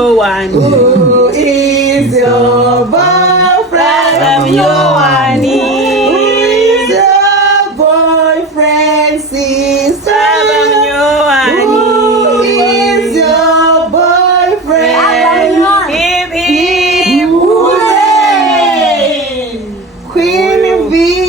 your one? Who is your boyfriend? Tell them your one. Who is your boyfriend, sister? Tell them your one. Who is your boyfriend? Hip hip Hooray! Queen Bee.